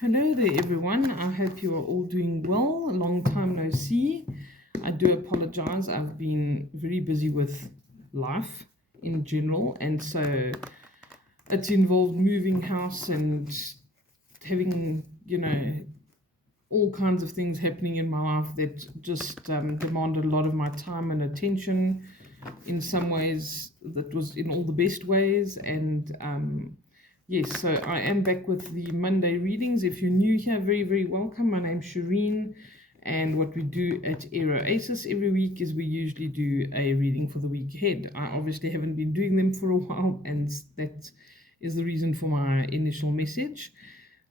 Hello there, everyone. I hope you are all doing well. A long time no see. I do apologize. I've been very busy with life in general, and so it's involved moving house and having, all kinds of things happening in my life that just demanded a lot of my time and attention. In some ways, that was in all the best ways, and yes, so I am back with the Monday readings. If you're new here, very, very welcome. My name's Shereen, and what we do at Aero Aces every week is we usually do a reading for the week ahead. I obviously haven't been doing them for a while, and that is the reason for my initial message.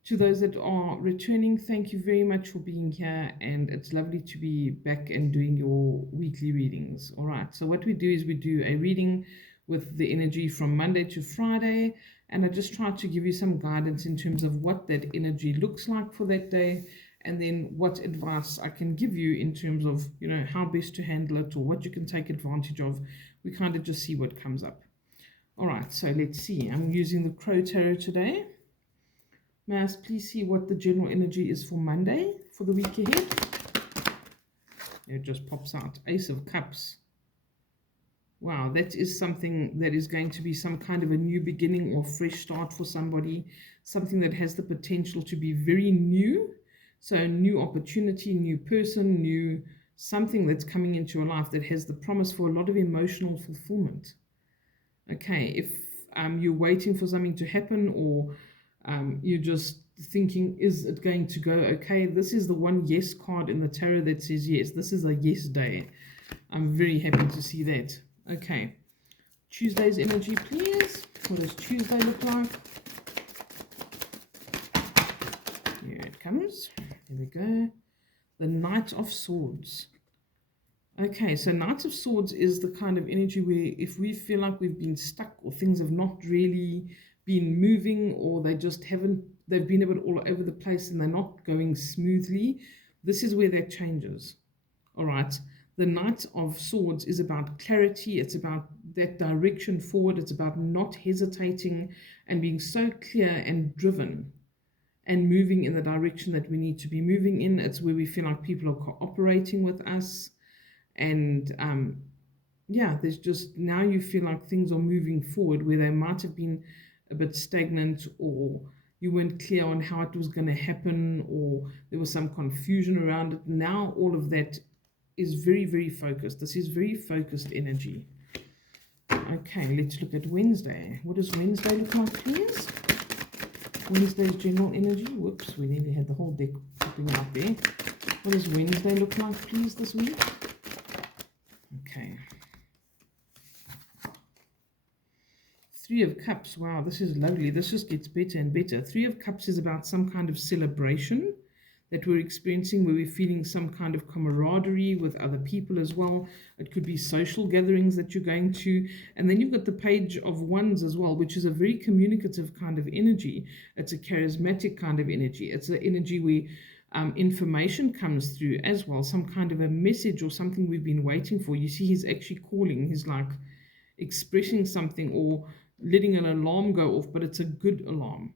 To those that are returning, thank you very much for being here, and it's lovely to be back and doing your weekly readings. All right, so what we do is we do a reading with the energy from Monday to Friday, and I just try to give you some guidance in terms of what that energy looks like for that day, and then what advice I can give you in terms of, how best to handle it or what you can take advantage of. We kind of just see what comes up. All right, so let's see. I'm using the Crow Tarot today. May I please see what the general energy is for Monday, for the week ahead? It just pops out. Ace of Cups. Wow, that is something that is going to be some kind of a new beginning or fresh start for somebody. Something that has the potential to be very new. So new opportunity, new person, new something that's coming into your life that has the promise for a lot of emotional fulfillment. Okay, if you're waiting for something to happen, or you're just thinking, is it going to go okay? This is the one yes card in the tarot that says yes. This is a yes day. I'm very happy to see that. Okay. Tuesday's energy, please. What does Tuesday look like? Here it comes. Here we go. The Knight of Swords. Okay, so Knight of Swords is the kind of energy where if we feel like we've been stuck or things have not really been moving, or they've been a bit all over the place and they're not going smoothly, this is where that changes. All right. The Knight of Swords is about clarity. It's about that direction forward. It's about not hesitating and being so clear and driven and moving in the direction that we need to be moving in. It's where we feel like people are cooperating with us. And there's just, now you feel like things are moving forward where they might have been a bit stagnant, or you weren't clear on how it was going to happen, or there was some confusion around it. Now all of that is very, very focused. This is very focused energy. Okay, let's look at Wednesday. What does Wednesday look like, please? Wednesday's general energy. Whoops, we nearly had the whole deck popping out there. What does Wednesday look like, please, this week? Okay. Three of Cups. Wow, this is lovely. This just gets better and better. Three of Cups is about some kind of celebration that we're experiencing, where we're feeling some kind of camaraderie with other people as well. It could be social gatherings that you're going to. And then you've got the Page of Wands as well, which is a very communicative kind of energy. It's a charismatic kind of energy. It's an energy where information comes through as well, some kind of a message or something we've been waiting for. You see, he's actually calling. He's like expressing something or letting an alarm go off, but it's a good alarm.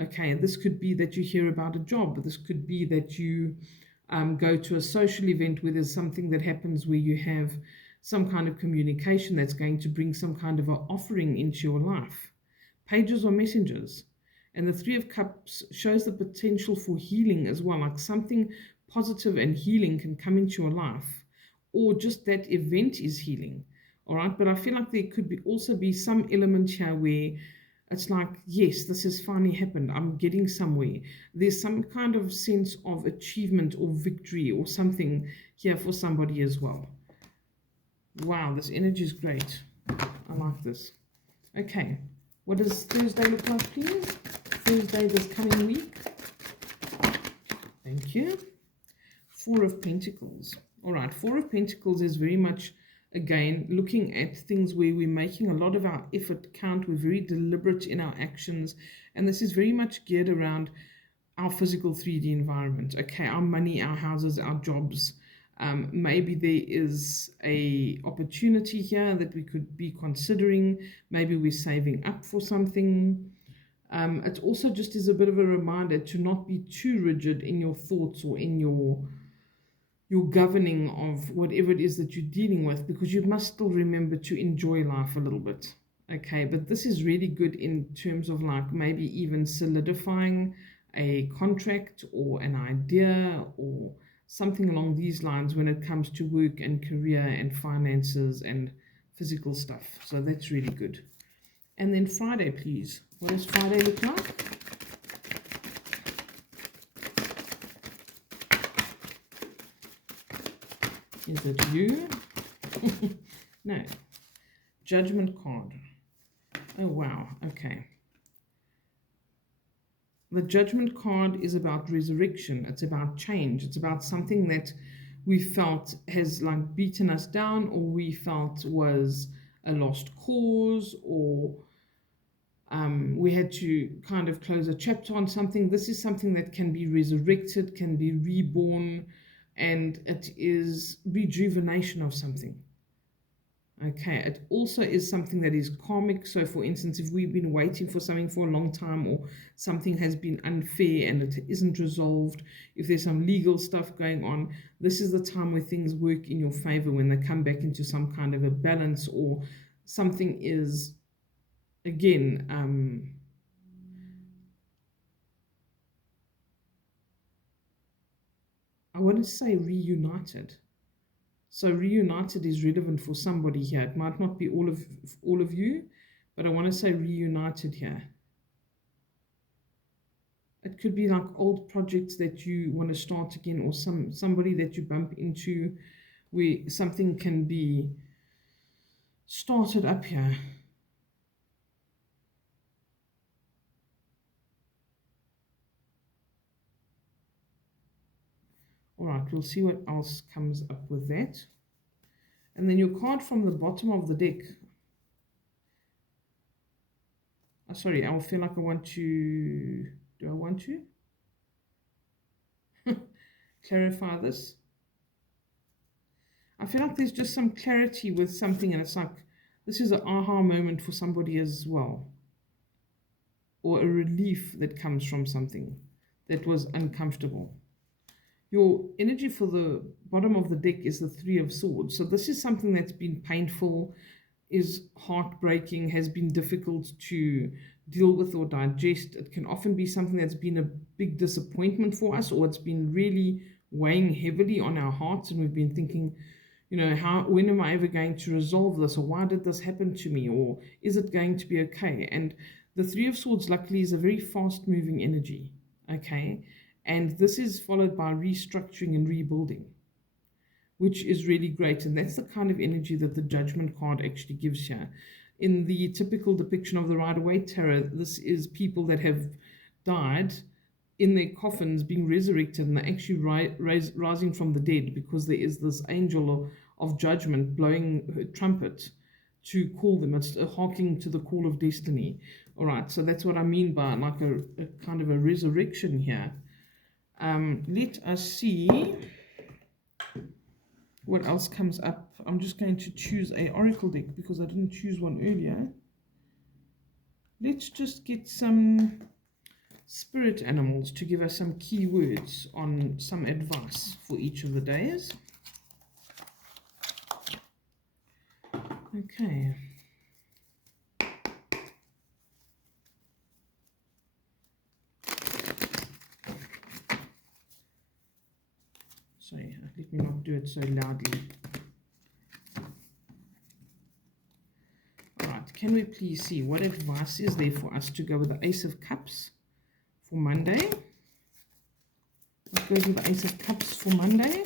Okay, this could be that you hear about a job. This could be that you go to a social event where there's something that happens where you have some kind of communication that's going to bring some kind of an offering into your life. Pages or messengers. And the Three of Cups shows the potential for healing as well, like something positive and healing can come into your life, or just that event is healing. All right, but I feel like there could also be some element here where it's like, yes, this has finally happened. I'm getting somewhere. There's some kind of sense of achievement or victory or something here for somebody as well. Wow, this energy is great. I like this. Okay, what does Thursday look like, please? Thursday this coming week. Thank you. Four of Pentacles. All right, Four of Pentacles is very much, again, looking at things where we're making a lot of our effort count. We're very deliberate in our actions. And this is very much geared around our physical 3D environment. Okay, our money, our houses, our jobs. Maybe there is a opportunity here that we could be considering. Maybe we're saving up for something. It also just is a bit of a reminder to not be too rigid in your thoughts or in your governing of whatever it is that you're dealing with, because you must still remember to enjoy life a little bit. Okay, but this is really good in terms of like maybe even solidifying a contract or an idea or something along these lines when it comes to work and career and finances and physical stuff. So that's really good. And then Friday, please. What does Friday look like? Is it you? No. Judgment card. Oh, wow. Okay. The judgment card is about resurrection. It's about change. It's about something that we felt has like beaten us down, or we felt was a lost cause, or we had to kind of close a chapter on something. This is something that can be resurrected, can be reborn, and it is rejuvenation of something. Okay, it also is something that is karmic. So, for instance, if we've been waiting for something for a long time, or something has been unfair and it isn't resolved, if there's some legal stuff going on, this is the time where things work in your favor, when they come back into some kind of a balance, or something is, again, I want to say reunited. So reunited is relevant for somebody here. It might not be all of you, but I want to say reunited here. It could be like old projects that you want to start again, or somebody that you bump into where something can be started up here. All right, we'll see what else comes up with that. And then your card from the bottom of the deck. Sorry, I feel like I want to. Do I want to clarify this? I feel like there's just some clarity with something, and it's like this is an aha moment for somebody as well, or a relief that comes from something that was uncomfortable. Your energy for the bottom of the deck is the Three of Swords. So this is something that's been painful, is heartbreaking, has been difficult to deal with or digest. It can often be something that's been a big disappointment for us, or it's been really weighing heavily on our hearts, and we've been thinking, when am I ever going to resolve this, or why did this happen to me, or is it going to be okay? And the Three of Swords, luckily, is a very fast moving energy. Okay, and this is followed by restructuring and rebuilding, which is really great. And that's the kind of energy that the Judgment card actually gives here. In the typical depiction of the Rider-Waite Tarot, this is people that have died in their coffins being resurrected, and they're actually rising from the dead, because there is this angel of judgment blowing her trumpet to call them. It's harking to the call of destiny. All right, so that's what I mean by like a kind of a resurrection here. Let us see what else comes up. I'm just going to choose a oracle deck because I didn't choose one earlier. Let's just get some spirit animals to give us some key words on some advice for each of the days. Okay. Sorry, let me not do it so loudly. All right, can we please see what advice is there for us to go with the Ace of Cups for Monday? What goes with the Ace of Cups for Monday?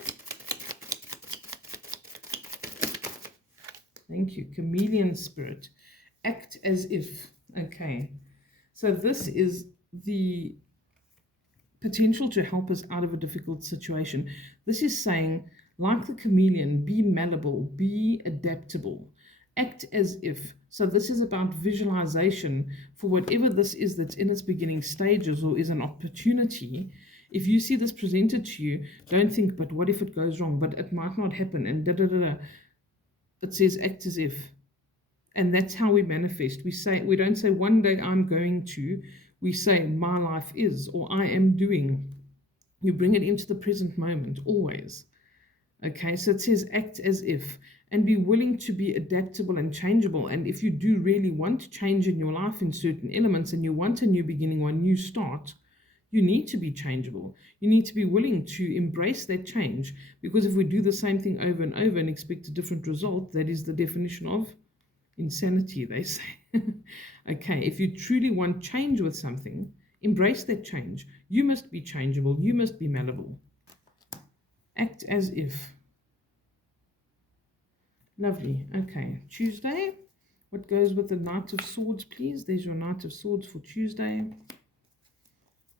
Thank you. Chameleon spirit. Act as if. Okay. So this is the potential to help us out of a difficult situation. This is saying, like the chameleon, be malleable, be adaptable, act as if. So this is about visualization for whatever this is that's in its beginning stages or is an opportunity. If you see this presented to you, don't think, but what if it goes wrong? But it might not happen, and da-da-da-da. It says act as if. And that's how we manifest. We don't say one day I'm going to. We say, my life is, or I am doing. You bring it into the present moment, always. Okay, so it says act as if, and be willing to be adaptable and changeable. And if you do really want change in your life in certain elements and you want a new beginning or a new start, you need to be changeable. You need to be willing to embrace that change, because if we do the same thing over and over and expect a different result, that is the definition of insanity, they say. Okay, if you truly want change with something, embrace that change. You must be changeable. You must be malleable. Act as if. Lovely. Okay, Tuesday. What goes with the Knight of Swords, please? There's your Knight of Swords for Tuesday.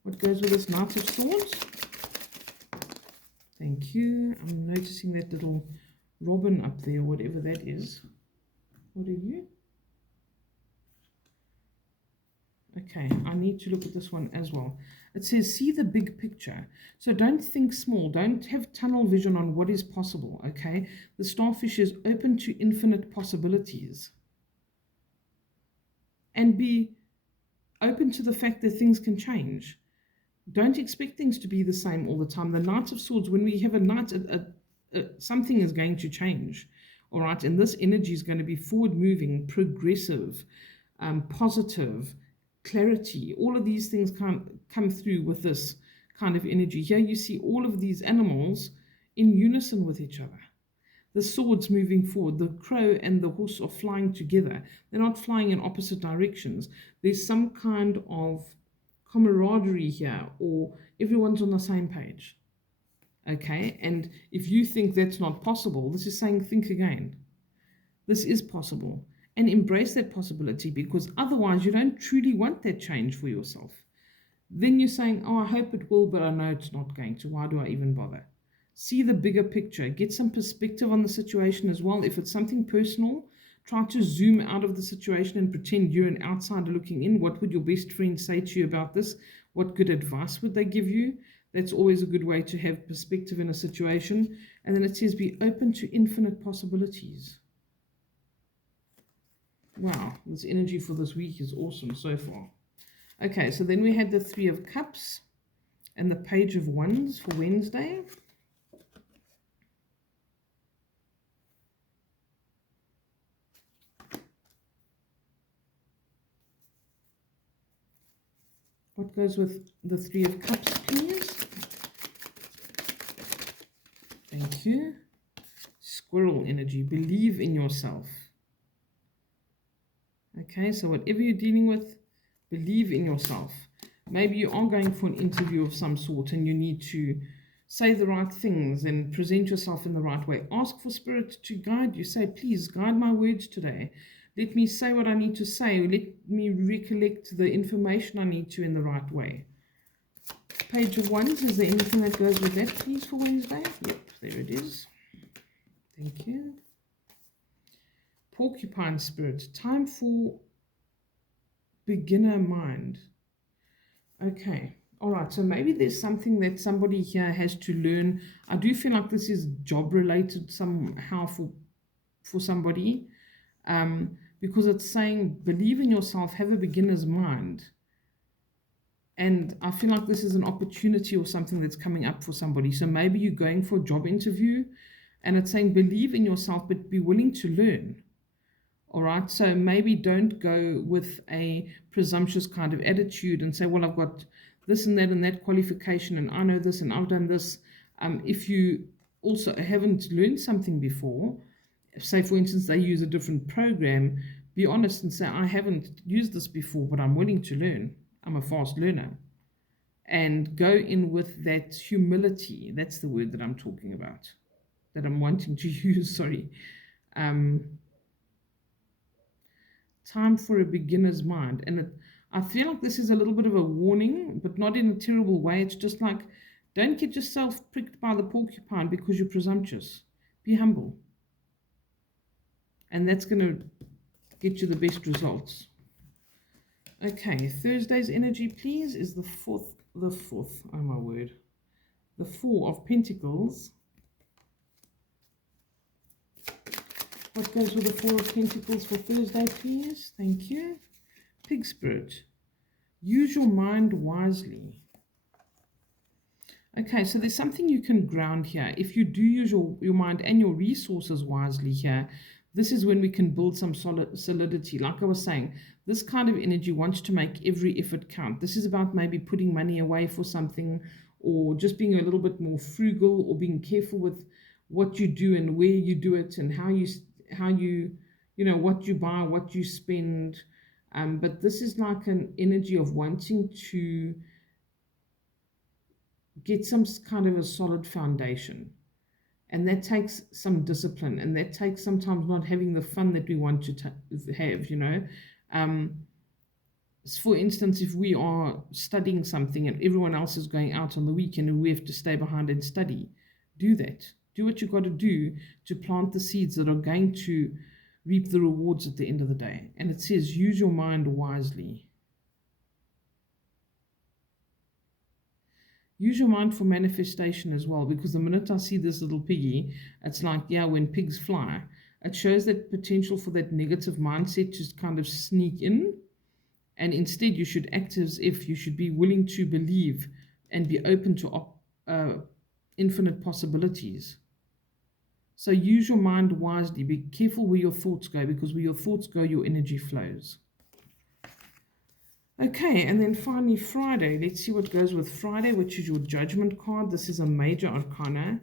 What goes with this Knight of Swords? Thank you. I'm noticing that little robin up there, whatever that is. What are you? Okay, I need to look at this one as well. It says, see the big picture. So don't think small. Don't have tunnel vision on what is possible, okay? The starfish is open to infinite possibilities. And be open to the fact that things can change. Don't expect things to be the same all the time. The Knight of Swords, when we have a knight, something is going to change, all right? And this energy is going to be forward-moving, progressive, positive, clarity. All of these things come through with this kind of energy. Here you see all of these animals in unison with each other. The swords moving forward, the crow and the horse are flying together. They're not flying in opposite directions. There's some kind of camaraderie here, or everyone's on the same page. Okay, and if you think that's not possible, this is saying think again. This is possible. And embrace that possibility, because otherwise you don't truly want that change for yourself. Then you're saying, oh, I hope it will, but I know it's not going to. Why do I even bother? See the bigger picture. Get some perspective on the situation as well. If it's something personal, try to zoom out of the situation and pretend you're an outsider looking in. What would your best friend say to you about this? What good advice would they give you? That's always a good way to have perspective in a situation. And then it says, be open to infinite possibilities. Wow, this energy for this week is awesome so far. Okay, so then we had the Three of Cups and the Page of Wands for Wednesday. What goes with the Three of Cups, please? Thank you. Squirrel energy. Believe in yourself. Okay, so whatever you're dealing with, believe in yourself. Maybe you are going for an interview of some sort and you need to say the right things and present yourself in the right way. Ask for Spirit to guide you. Say, please guide my words today. Let me say what I need to say. Let me recollect the information I need to in the right way. Page of Wands, is there anything that goes with that, please, for Wednesday? Yep, there it is. Thank you. Porcupine Spirit, time for beginner mind. Okay, all right, so maybe there's something that somebody here has to learn. I do feel like this is job related somehow for somebody, because it's saying believe in yourself, have a beginner's mind. And I feel like this is an opportunity or something that's coming up for somebody. So maybe you're going for a job interview and it's saying believe in yourself, but be willing to learn. All right, so maybe don't go with a presumptuous kind of attitude and say, well, I've got this and that qualification and I know this and I've done this. If you also haven't learned something before, say, for instance, they use a different program, be honest and say, I haven't used this before, but I'm willing to learn. I'm a fast learner. And go in with that humility. That's the word that I'm talking about, that I'm wanting to use, sorry. Time for a beginner's mind. And I feel like this is a little bit of a warning, but not in a terrible way. It's just like, don't get yourself pricked by the porcupine because you're presumptuous. Be humble. And that's going to get you the best results. Okay, Thursday's energy, please, is the fourth, oh my word, the Four of Pentacles. What goes with the Four of Pentacles for Thursday, please? Thank you. Pig Spirit. Use your mind wisely. Okay, so there's something you can ground here. If you do use your mind and your resources wisely here, this is when we can build some solidity. Like I was saying, this kind of energy wants to make every effort count. This is about maybe putting money away for something, or just being a little bit more frugal, or being careful with what you do and where you do it, and how you what you buy, what you spend. But this is like an energy of wanting to get some kind of a solid foundation. And that takes some discipline, and that takes sometimes not having the fun that we want to have. Um, for instance, if we are studying something and everyone else is going out on the weekend and we have to stay behind and study, do that. Do what you've got to do to plant the seeds that are going to reap the rewards at the end of the day. And it says, use your mind wisely. Use your mind for manifestation as well, because the minute I see this little piggy, it's like, yeah, when pigs fly, it shows that potential for that negative mindset to kind of sneak in. And instead, you should act as if you should be willing to believe and be open to infinite possibilities. So use your mind wisely. Be careful where your thoughts go, because where your thoughts go, your energy flows. Okay, and then finally Friday. Let's see what goes with Friday, which is your judgment card. This is a major arcana.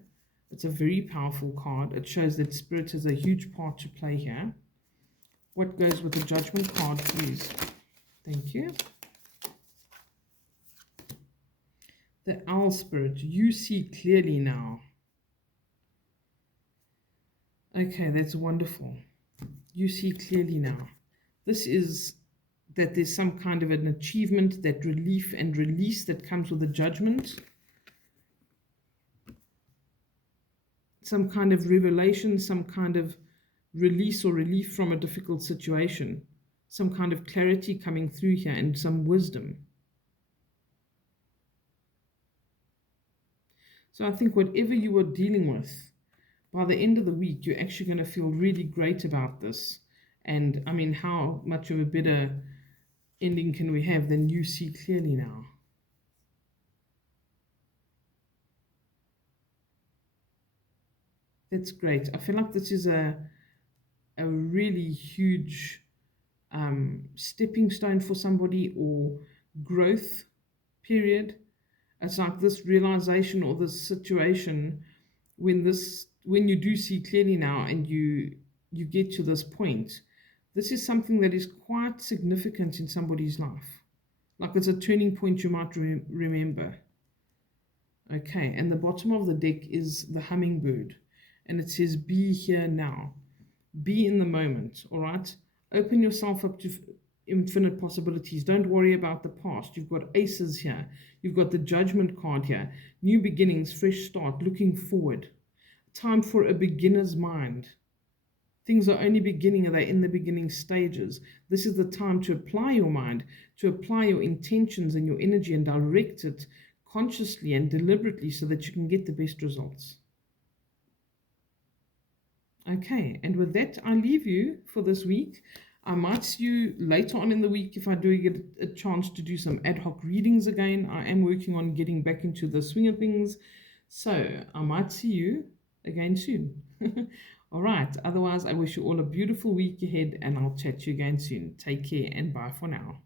It's a very powerful card. It shows that spirit has a huge part to play here. What goes with the judgment card, please? Thank you. The owl spirit. You see clearly now. Okay, that's wonderful. You see clearly now. This is that there's some kind of an achievement, that relief and release that comes with a judgment. Some kind of revelation, some kind of release or relief from a difficult situation. Some kind of clarity coming through here, and some wisdom. So I think whatever you are dealing with, by the end of the week, you're actually going to feel really great about this. And I mean, how much of a better ending can we have than you see clearly now? That's great. I feel like this is a really huge stepping stone for somebody, or growth period. It's like this realization or this situation when you do see clearly now, and you get to this point. This is something that is quite significant in somebody's life. Like it's a turning point you might remember. Okay, and the bottom of the deck is the hummingbird, and it says, be here now. Be in the moment, all right? Open yourself up to infinite possibilities. Don't worry about the past. You've got aces here. You've got the judgment card here. New beginnings, fresh start, looking forward. Time for a beginner's mind. Things are only beginning, they're in the beginning stages. This is the time to apply your mind, to apply your intentions and your energy, and direct it consciously and deliberately so that you can get the best results. Okay, and with that, I leave you for this week. I might see you later on in the week if I do get a chance to do some ad hoc readings again. I am working on getting back into the swing of things. So I might see you again soon. All right, otherwise, I wish you all a beautiful week ahead, and I'll chat to you again soon. Take care and bye for now.